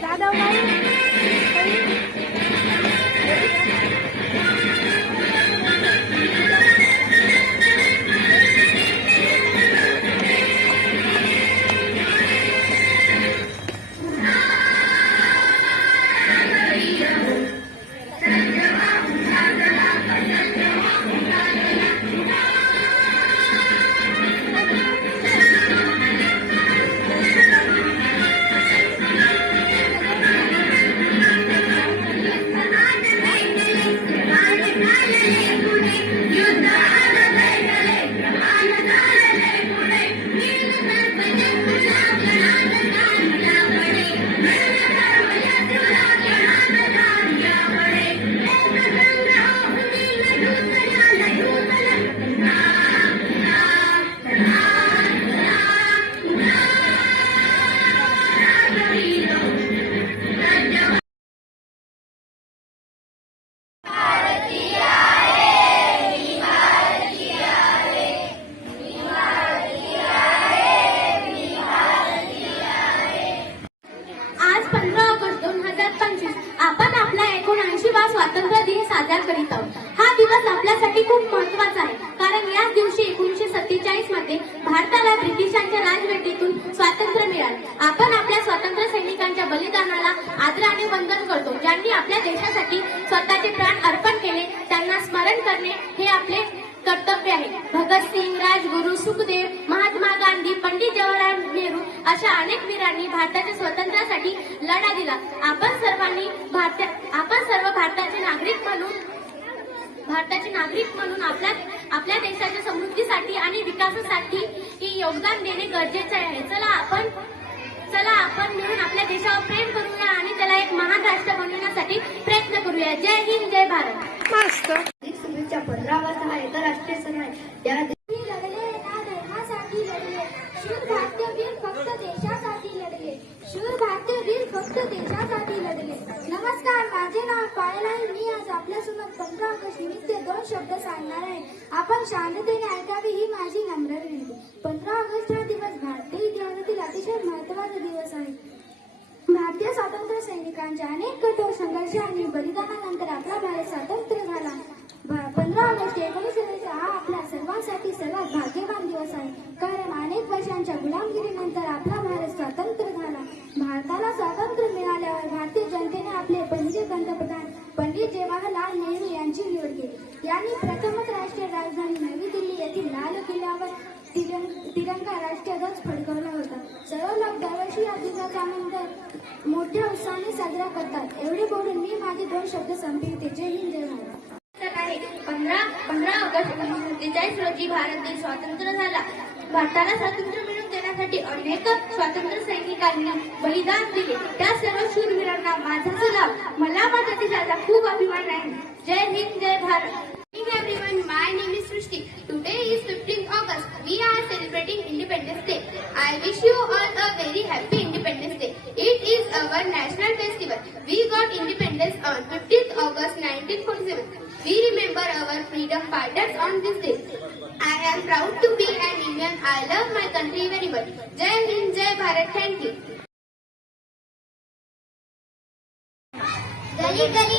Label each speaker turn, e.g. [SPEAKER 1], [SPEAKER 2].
[SPEAKER 1] Dá, dá uma. यासाठी खूप महत्त्वाचा आहे. कारण याच दिवशी एकोणीशे सत्तेचाळीसमध्ये भारताला ब्रिटिशांच्या राजवटीतून स्वातंत्र्य मिळाले. आपण आपल्या स्वातंत्र्य सैनिकांच्या बलिदानाला आदराने वंदन करतो. ज्यांनी आपल्या देशासाठी स्वतःचे प्राण अर्पण केले त्यांना स्मरण करणे हे आपले कर्तव्य आहे. भगतसिंग राजगुरू सुखदेव महात्मा गांधी पंडित जवाहरलाल नेहरू अशा अनेक वीरांनी भारताच्या स्वातंत्र्यासाठी लढा दिला. आपण सर्वांनी भारत आपण सर्व भारताचे नागरिक भारताचे नागरिक म्हणून आपल्या आपल्या देशाच्या समृद्धीसाठी आणि विकासासाठी ही योगदान देणे गरजेचे आहे. चला आपण चला आपण मिळून आपल्या देशावर प्रेम करूया आणि त्याला एक महान राष्ट्र बनवण्यासाठी प्रयत्न करूया. जय हिंद जय भारत.
[SPEAKER 2] मस्त.
[SPEAKER 3] शुभेच्छा पंधरा ऑगस्ट हा आंतरराष्ट्रीय सण आहे.
[SPEAKER 1] आपल्यासमोर आज पंधरा ऑगस्ट निमित्त दोन शब्द सांगणार आहे. आपण शांततेने ऐकावे ही माझी नम्र विनंती. पंधरा ऑगस्ट हा दिवस भारतीय इतिहासातील अतिशय महत्त्वाचा दिवस आहे. भारतीय स्वातंत्र्य सैनिकांच्या अनेक कठोर संघर्ष आणि बलिदानानंतर आपला भारत स्वातंत्र्य झाला. पंधरा ऑगस्ट एकोणीसशे हा आपल्या सर्वांसाठी सर्वात भाग्यवान दिवस आहे. कारण अनेक वर्षांच्या गुलामगिरीनंतर आपला भारत स्वतंत्र झाला. भारताला स्वातंत्र्य मिळाल्यावर भारतीय जनतेने आपले पहिले पंतप्रधान पंडित जवाहरलाल नेहरू यांची निवड केली. यांनी प्रथमच राष्ट्रीय राजधानी नवी दिल्ली येथील लाल किल्ल्यावर तिरंग- तिरंगा राष्ट्रीय ध्वज फडकवला होता. सर्व लोक दरवर्षी या दिवसाचा आनंद मोठ्या उत्साहाने साजरा करतात. एवढे बोलून मी माझे दोन शब्द संपविते जय हिंद जय भारत. पंधरा पंधरा ऑगस्ट एकोणीसशे सत्तेचाळीस रोजी भारत देश स्वातंत्र्य झाला. भारताला स्वातंत्र्य मिळवून देण्यासाठी अनेक स्वातंत्र्य सैनिकांनी बलिदान दिले त्या सर्व शूरवीरांना माझा सलाम मला माझ्या देशाचा खूप अभिमान आहे जय हिंद जय Bharat everyone, my name is Srishti. Today is 15th August. We are celebrating Independence Day. I wish you all a very happy Independence Day. It is our national festival. We got independence on 15th August 1947. We remember our freedom fighters on this day. I am proud to be an Indian. I love my country very much. Jai Hind, Jai Bharat. Thank you.
[SPEAKER 4] Gully Gully